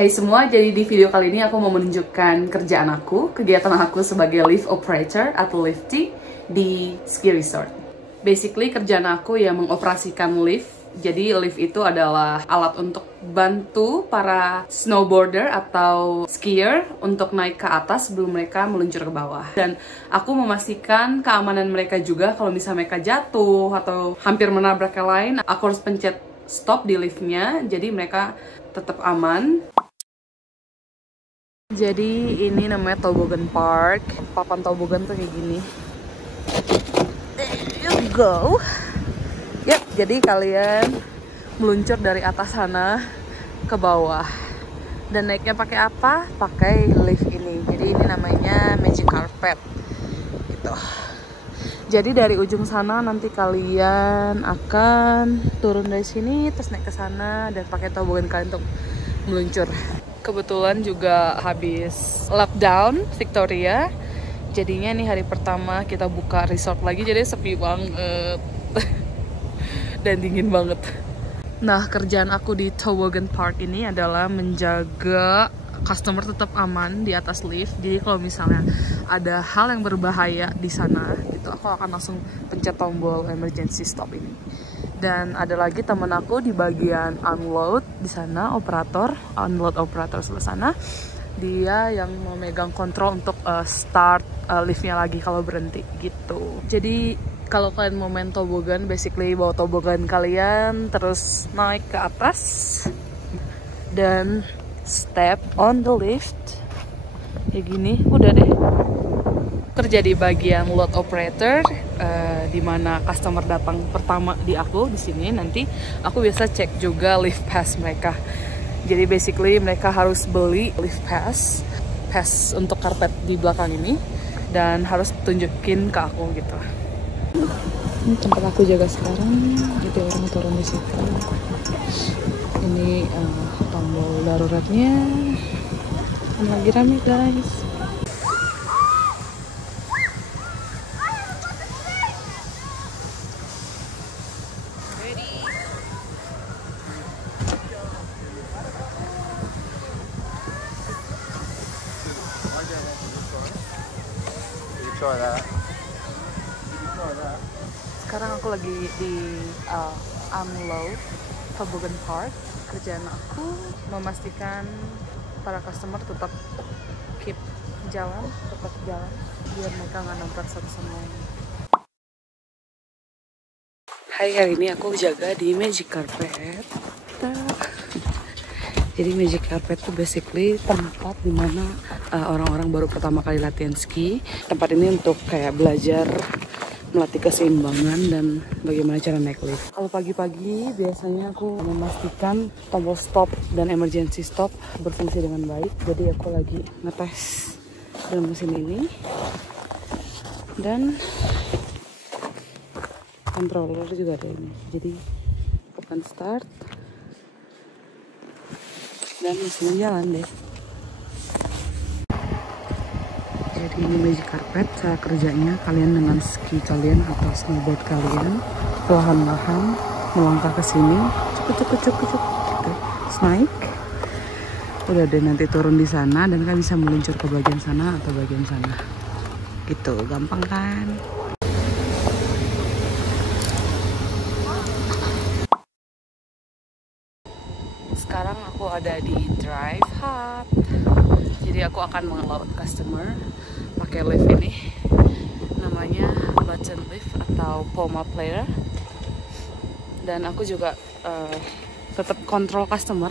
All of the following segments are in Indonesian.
Hai semua, jadi di video kali ini aku mau menunjukkan kerjaan aku, kegiatan aku sebagai lift operator atau lifty di ski resort. Basically kerjaan aku yang mengoperasikan lift. Jadi lift itu adalah alat untuk bantu para snowboarder atau skier untuk naik ke atas sebelum mereka meluncur ke bawah. Dan aku memastikan keamanan mereka juga kalau misalnya mereka jatuh atau hampir menabrak yang lain, aku harus pencet stop di liftnya, jadi mereka tetap aman. Jadi ini namanya toboggan park. Papan toboggan tuh kayak gini. There you go. Yap, jadi kalian meluncur dari atas sana ke bawah. Dan naiknya pakai apa? Pakai lift ini. Jadi ini namanya magic carpet. Gitu. Jadi dari ujung sana nanti kalian akan turun dari sini terus naik ke sana dan pakai toboggan kalian untuk meluncur. Kebetulan juga habis lockdown Victoria, jadinya nih hari pertama kita buka resort lagi, jadi sepi banget dan dingin banget. Nah, kerjaan aku di toboggan park ini adalah menjaga customer tetap aman di atas lift. Jadi kalau misalnya ada hal yang berbahaya di sana gitu, aku akan langsung pencet tombol emergency stop ini. Dan ada lagi temen aku di bagian unload di sana, unload operator sebelah sana. Dia yang memegang kontrol untuk start liftnya lagi kalau berhenti gitu. Jadi kalau kalian mau main toboggan, basically bawa toboggan kalian terus naik ke atas dan step on the lift kayak gini, udah deh. Kerja di bagian load operator, dimana customer datang pertama di aku di sini, nanti aku biasa cek juga lift pass mereka. Jadi basically mereka harus beli lift pass untuk karpet di belakang ini dan harus tunjukin ke aku gitu. Ini tempat aku jaga sekarang, jadi orang turun di situ. Ini tombol daruratnya, dan lagi rame guys. Sekarang aku lagi di unload toboggan park. Kerjaan aku memastikan para customer tetap jalan biar mereka nggak nabrak satu sama lain. Hai, hari ini aku jaga di magic carpet. Jadi magic carpet itu basically tempat dimana orang-orang baru pertama kali latihan ski. Tempat ini untuk kayak belajar melatih keseimbangan dan bagaimana cara naik lift. Kalau pagi-pagi biasanya aku memastikan tombol stop dan emergency stop berfungsi dengan baik. Jadi aku lagi ngetes dalam mesin ini. Dan controller juga ada ini. Jadi kapan start dan mesinnya jalan deh. Jadi ini magic carpet. Cara kerjanya, kalian dengan ski kalian atau snowboard kalian perlahan-lahan melangkah ke sini, cukup gitu. Terus naik. Udah deh, nanti turun di sana dan kalian bisa meluncur ke bagian sana atau bagian sana. Gitu, gampang kan? Sekarang aku ada di drive hut. Jadi aku akan mengelola customer pakai lift ini, namanya button lift atau POMA player. Dan aku juga tetap kontrol customer.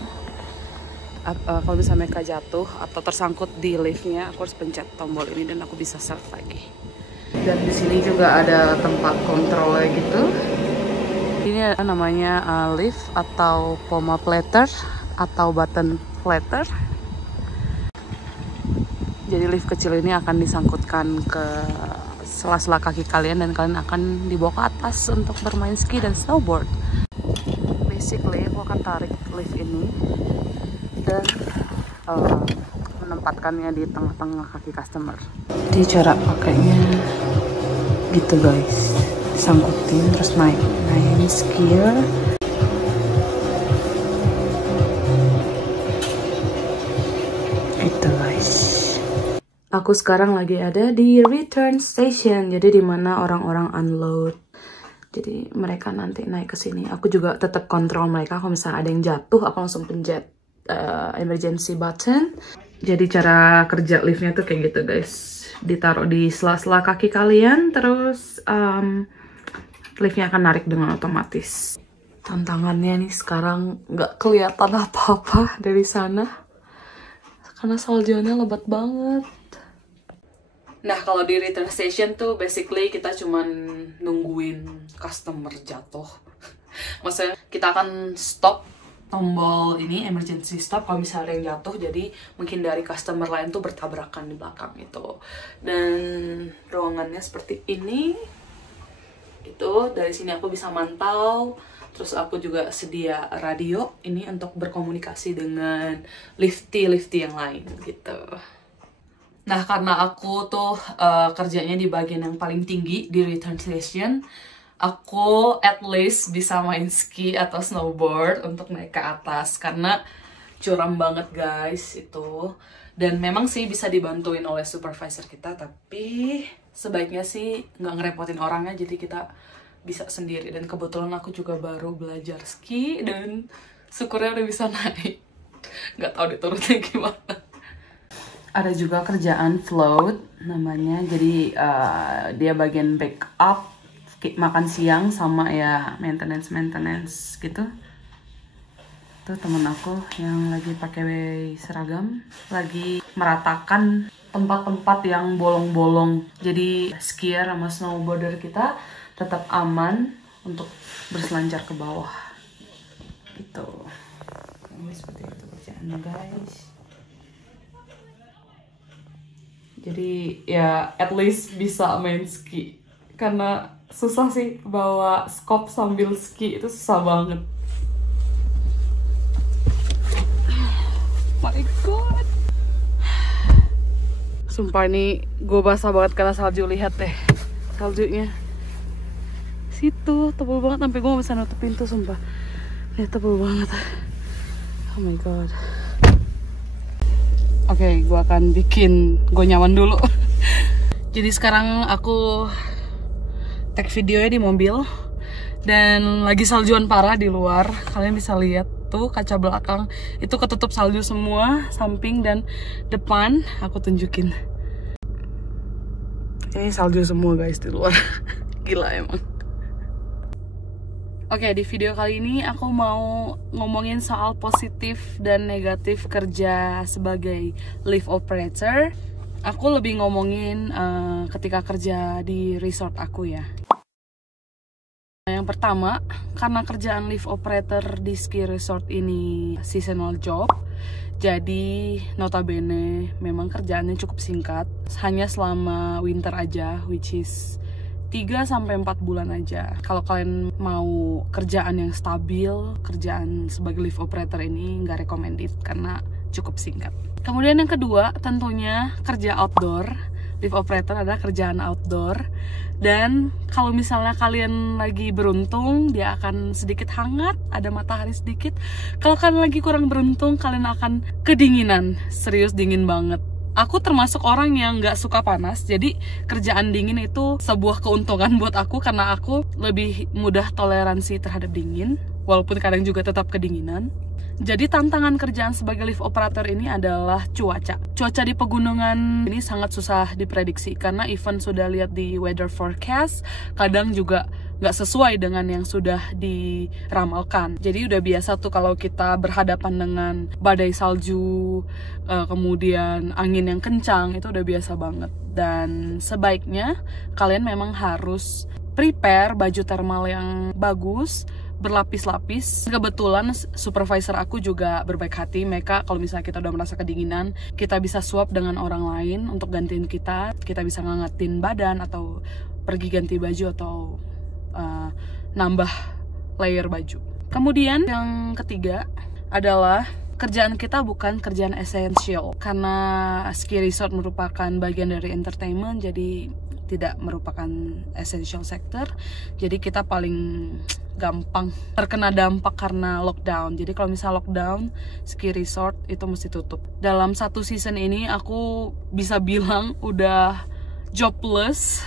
Kalau misalnya mereka jatuh atau tersangkut di liftnya, aku harus pencet tombol ini dan aku bisa start lagi. Dan di sini juga ada tempat kontrolnya gitu. Ini namanya lift atau POMA plater atau button plater. Jadi lift kecil ini akan disangkutkan ke sela-sela kaki kalian dan kalian akan dibawa ke atas untuk bermain ski dan snowboard. Basically aku akan tarik lift ini dan menempatkannya di tengah-tengah kaki customer. Jadi cara pakainya gitu guys, sangkutin terus naik. Nah ini skier. Itu guys. Aku sekarang lagi ada di return station, jadi dimana orang-orang unload. Jadi mereka nanti naik ke sini. Aku juga tetap kontrol mereka. Kalau misalnya ada yang jatuh, aku langsung pencet emergency button. Jadi cara kerja liftnya tuh kayak gitu guys. Ditaruh di sela-sela kaki kalian, terus liftnya akan narik dengan otomatis. Tantangannya nih sekarang nggak kelihatan apa-apa dari sana karena saljunya lebat banget. Nah, kalau di return station tuh basically kita cuman nungguin customer jatuh. Maksudnya kita akan stop tombol ini, emergency stop, kalau misalnya ada yang jatuh, jadi menghindari customer lain tuh bertabrakan di belakang gitu. Dan ruangannya seperti ini. Gitu, dari sini aku bisa mantau. Terus aku juga sedia radio ini untuk berkomunikasi dengan lifty yang lain gitu. Nah, karena aku tuh kerjanya di bagian yang paling tinggi di return station, aku at least bisa main ski atau snowboard untuk naik ke atas karena curam banget guys itu. Dan memang sih bisa dibantuin oleh supervisor kita, tapi sebaiknya sih nggak ngerepotin orangnya, jadi kita bisa sendiri. Dan kebetulan aku juga baru belajar ski dan syukurnya udah bisa naik. Nggak tahu diturunnya gimana. Ada juga kerjaan float namanya, jadi dia bagian backup, makan siang sama ya maintenance gitu. Tuh temen aku yang lagi pakai seragam lagi meratakan tempat-tempat yang bolong-bolong, jadi skier sama snowboarder kita tetap aman untuk berselancar ke bawah gitu. Ini seperti itu kerjaannya guys. Jadi ya at least bisa main ski, karena susah sih bawa scope sambil ski, itu susah banget. My god, sumpah ini gue basah banget karena salju. Lihat deh saljunya, situ tebel banget sampai gue gak bisa nutup pintu. Sumpah ini tebel banget. Oh my god. Oke, gue akan bikin gue nyaman dulu. Jadi sekarang aku tag videonya di mobil dan lagi saljuan parah di luar. Kalian bisa lihat tuh kaca belakang itu ketutup salju semua, samping dan depan. Aku tunjukin. Ini salju semua guys di luar. Gila emang. Oke, di video kali ini aku mau ngomongin soal positif dan negatif kerja sebagai lift operator. Aku lebih ngomongin ketika kerja di resort aku ya. Yang pertama, karena kerjaan lift operator di ski resort ini seasonal job, jadi notabene memang kerjaannya cukup singkat, hanya selama winter aja, which is 3-4 bulan aja. Kalau kalian mau kerjaan yang stabil, kerjaan sebagai lift operator ini nggak recommended karena cukup singkat. Kemudian yang kedua, tentunya kerja outdoor. Lift operator adalah kerjaan outdoor. Dan kalau misalnya kalian lagi beruntung, dia akan sedikit hangat, ada matahari sedikit. Kalau kalian lagi kurang beruntung, kalian akan kedinginan, serius dingin banget. Aku termasuk orang yang nggak suka panas, jadi kerjaan dingin itu sebuah keuntungan buat aku karena aku lebih mudah toleransi terhadap dingin, walaupun kadang juga tetap kedinginan. Jadi tantangan kerjaan sebagai lift operator ini adalah cuaca. Cuaca di pegunungan ini sangat susah diprediksi karena even sudah lihat di weather forecast, kadang juga nggak sesuai dengan yang sudah diramalkan. Jadi udah biasa tuh kalau kita berhadapan dengan badai salju, kemudian angin yang kencang, itu udah biasa banget. Dan sebaiknya kalian memang harus prepare baju thermal yang bagus, berlapis-lapis. Kebetulan supervisor aku juga berbaik hati. Mereka kalau misalnya kita udah merasa kedinginan, kita bisa swap dengan orang lain untuk gantiin kita. Kita bisa ngangetin badan atau pergi ganti baju atau nambah layer baju. Kemudian yang ketiga adalah kerjaan kita bukan kerjaan esensial. Karena ski resort merupakan bagian dari entertainment, jadi tidak merupakan essential sector. Jadi kita paling gampang terkena dampak karena lockdown. Jadi kalau misalnya lockdown, ski resort itu mesti tutup. Dalam satu season ini aku bisa bilang udah jobless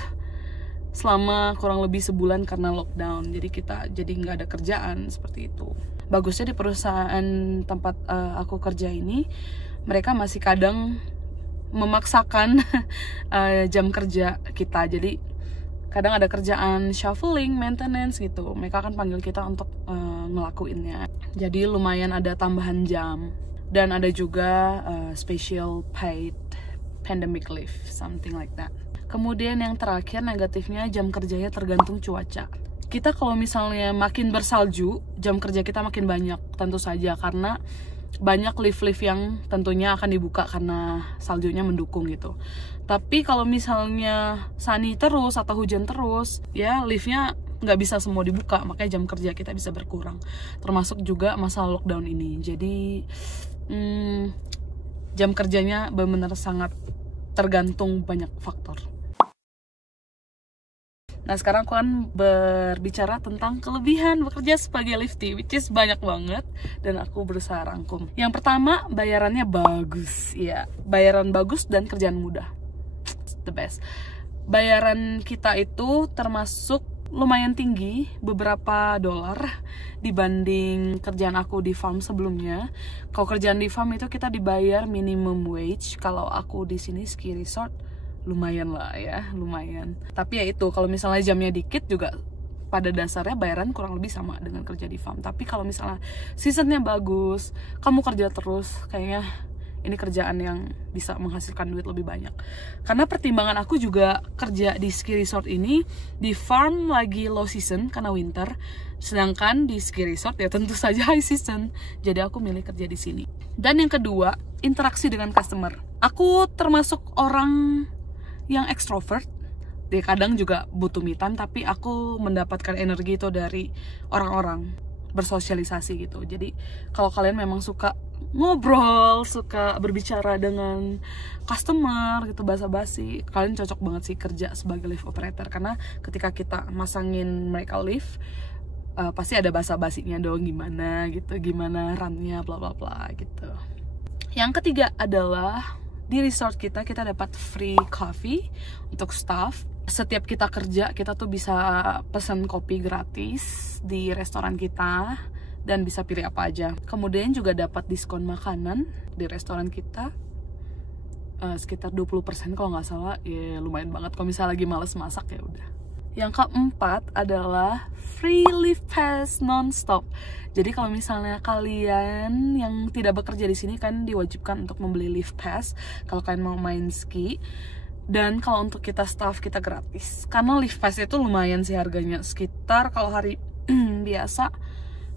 selama kurang lebih sebulan karena lockdown. Jadi kita jadi nggak ada kerjaan seperti itu. Bagusnya di perusahaan tempat aku kerja ini, mereka masih kadang memaksakan jam kerja kita. Jadi kadang ada kerjaan shuffling, maintenance gitu, mereka akan panggil kita untuk ngelakuinnya. Jadi lumayan ada tambahan jam. Dan ada juga special paid pandemic leave, something like that. Kemudian yang terakhir negatifnya, jam kerjanya tergantung cuaca. Kita kalau misalnya makin bersalju, jam kerja kita makin banyak, tentu saja, karena banyak lift-lift yang tentunya akan dibuka karena saljunya mendukung gitu. Tapi kalau misalnya sunny terus atau hujan terus, ya liftnya nggak bisa semua dibuka, makanya jam kerja kita bisa berkurang. Termasuk juga masalah lockdown ini. Jadi jam kerjanya benar-benar sangat tergantung banyak faktor. Nah sekarang aku akan berbicara tentang kelebihan bekerja sebagai lifty, which is banyak banget, dan aku berusaha rangkum. Yang pertama, bayarannya bagus. Ya, bayaran bagus dan kerjaan mudah. The best. Bayaran kita itu termasuk lumayan tinggi, beberapa dolar dibanding kerjaan aku di farm sebelumnya. Kalau kerjaan di farm itu kita dibayar minimum wage. Kalau aku di sini ski resort, lumayan lah ya, lumayan. Tapi ya itu, kalau misalnya jamnya dikit juga pada dasarnya bayaran kurang lebih sama dengan kerja di farm. Tapi kalau misalnya seasonnya bagus, kamu kerja terus, kayaknya ini kerjaan yang bisa menghasilkan duit lebih banyak. Karena pertimbangan aku juga kerja di ski resort ini, di farm lagi low season karena winter, sedangkan di ski resort ya tentu saja high season. Jadi aku milih kerja di sini. Dan yang kedua, interaksi dengan customer. Aku termasuk orang yang extrovert, dia kadang juga butuh me time, tapi aku mendapatkan energi itu dari orang-orang, bersosialisasi gitu. Jadi kalau kalian memang suka ngobrol, suka berbicara dengan customer gitu, basa-basi, kalian cocok banget sih kerja sebagai lift operator. Karena ketika kita masangin mereka lift, pasti ada basa-basinya dong, gimana gitu, gimana runnya, bla bla bla gitu. Yang ketiga adalah di resort kita dapat free coffee untuk staff. Setiap kita kerja, kita tuh bisa pesan kopi gratis di restoran kita dan bisa pilih apa aja. Kemudian juga dapat diskon makanan di restoran kita, sekitar 20% kalau nggak salah. Ya lumayan banget kalau misalnya lagi males masak, ya udah. Yang keempat adalah free lift pass non-stop. Jadi kalau misalnya kalian yang tidak bekerja di sini kan diwajibkan untuk membeli lift pass kalau kalian mau main ski. Dan kalau untuk kita staff kita gratis. Karena lift pass itu lumayan sih harganya, sekitar kalau hari biasa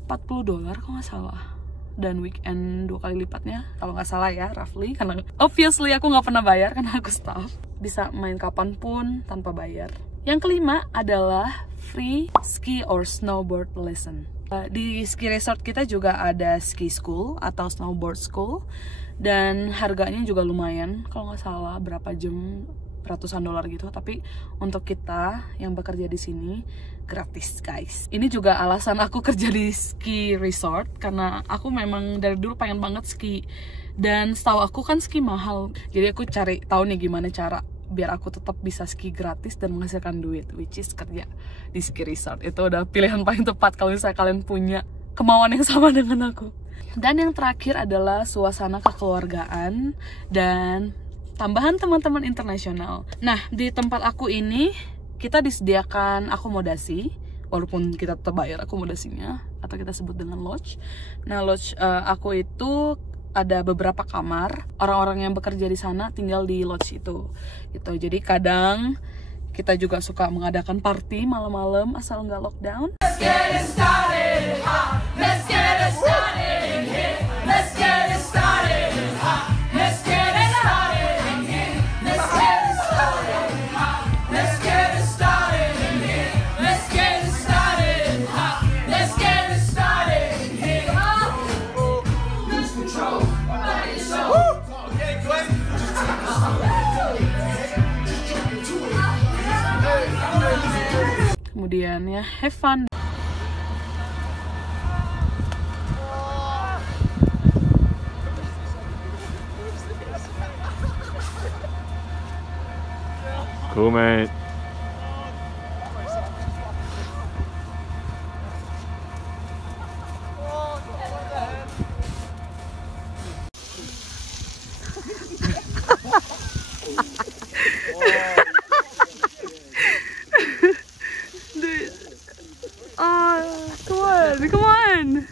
$40 kalau nggak salah. Dan weekend 2 kali lipatnya kalau nggak salah ya, roughly. Karena obviously aku nggak pernah bayar karena aku staff. Bisa main kapanpun tanpa bayar. Yang kelima adalah free ski or snowboard lesson. Di ski resort kita juga ada ski school atau snowboard school, dan harganya juga lumayan, kalau nggak salah berapa jam, ratusan dolar gitu. Tapi untuk kita yang bekerja di sini gratis guys. Ini juga alasan aku kerja di ski resort, karena aku memang dari dulu pengen banget ski, dan setahu aku kan ski mahal. Jadi aku cari tahu nih gimana cara biar aku tetap bisa ski gratis dan menghasilkan duit, which is kerja di ski resort. Itu udah pilihan paling tepat kalau misalnya kalian punya kemauan yang sama dengan aku. Dan yang terakhir adalah suasana kekeluargaan dan tambahan teman-teman internasional. Nah, di tempat aku ini kita disediakan akomodasi, walaupun kita tetap bayar akomodasinya, atau kita sebut dengan lodge. Nah, lodge aku itu ada beberapa kamar. Orang-orang yang bekerja di sana tinggal di lodge itu gitu. Jadi kadang kita juga suka mengadakan party malam-malam asal nggak lockdown. Let's get it started, ha. Let's get it started in here. Let's get it started, ha. Let's get it started in here. Let's get it started, ha. Let's get it started in here. Let's get it started, ha. Let's get it started in here. Lose control. kemudian ya have fun. Cool, mate. Come on, come on.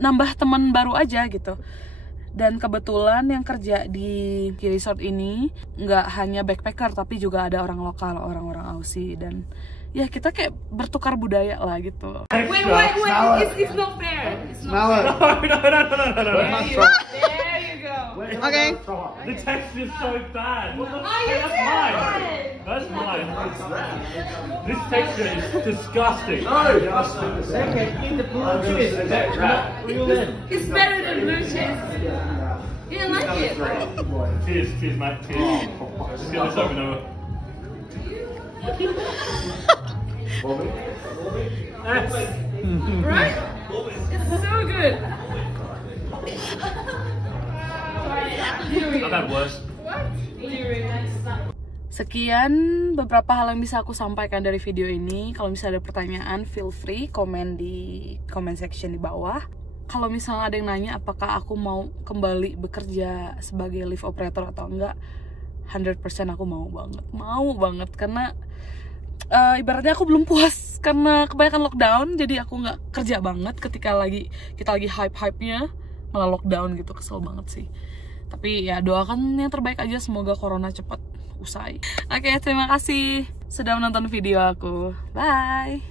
Nambah teman baru aja gitu. Dan kebetulan yang kerja di resort ini nggak hanya backpacker tapi juga ada orang lokal, orang-orang Aussie, dan ya kita kayak bertukar budaya lah gitu. Wait, it's not fair. It's not Smell it. fair. There you go. Okay. The taste is so bad. Oh, That's mine. That's mine. This texture is disgusting. It's better than blue cheese. You didn't like it? Cheers, cheers, mate. Cheers. Just get this over and over. Right? It's so good. I've had worse. What? Sekian beberapa hal yang bisa aku sampaikan dari video ini. Kalau misalnya ada pertanyaan, feel free komen di comment section di bawah. Kalau misalnya ada yang nanya apakah aku mau kembali bekerja sebagai lift operator atau enggak, 100% aku mau banget karena ibaratnya aku belum puas karena kebanyakan lockdown, jadi aku nggak kerja banget ketika kita lagi hype-nya malah lockdown gitu, kesel banget sih. Tapi ya doakan yang terbaik aja, semoga corona cepat usai. Oke, terima kasih sudah menonton video aku. Bye.